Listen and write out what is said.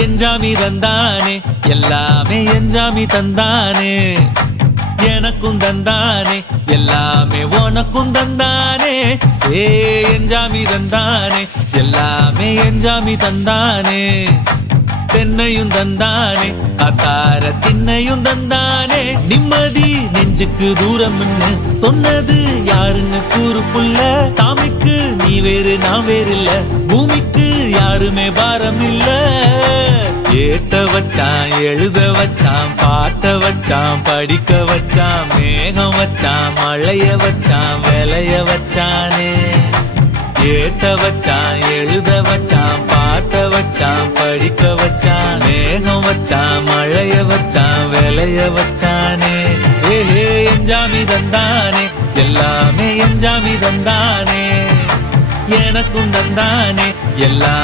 எஞ்சாமி தந்தானே எல்லாமே எஞ்சாமி தந்தானே எனக்கும் தந்தானே எல்லாமே உனக்கும் தந்தானே ஏ எஞ்சாமி தந்தானே எல்லாமே எஞ்சாமி தந்தானே தென்னையும் தந்தானே காத்தார திண்ணையும் தந்தானே நிம்மதி நெஞ்சுக்கு தூரம்னு சொன்னது யாருன்னு கூறு புள்ள சாமிக்கு நீ வேறு நான் வேறு இல்ல பூமிக்கு யாருமே பாரம் இல்ல ஏத்த வச்சான் எழுத வச்சான் பாட்ட வச்சான் படிக்க வச்சான் மேகம் வச்சான் மழைய வச்சான் விளைய வச்சானே ஏத்த வச்சான் எழுத வச்சான் பாட்ட வச்சான் படிக்க வச்சான் மேகம் வச்சான் மழைய வச்சான் விளைய வச்சானே ஏஹே எஞ்சாமி தந்தானே எல்லாமே எஞ்சாமி தந்தானே எனக்கும் தந்தானே எல்லா